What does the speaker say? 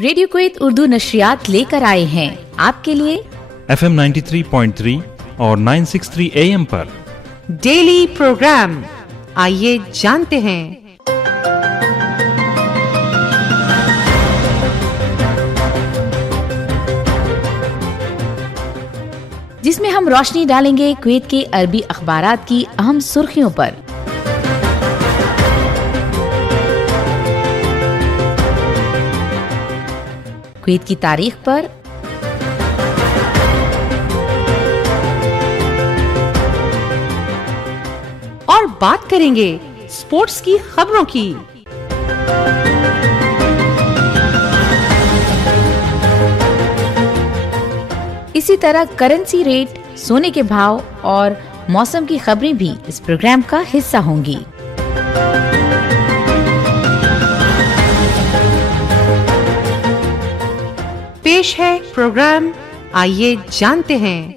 Radio Kuwait Urdu नशरियात लेकर आए हैं आपके लिए FM 93.3 और 963 AM पर डेली प्रोग्राम। आइए जानते हैं। जिसमें हम रोशनी डालेंगे कुवैत के अरबी अखबारात की अहम सुर्खियों पर। कुवैत की तारीख पर, और बात करेंगे स्पोर्ट्स की खबरों की। इसी तरह करेंसी रेट, सोने के भाव और मौसम की खबरें भी इस प्रोग्राम का हिस्सा होंगी। पेश है प्रोग्राम आइए जानते हैं।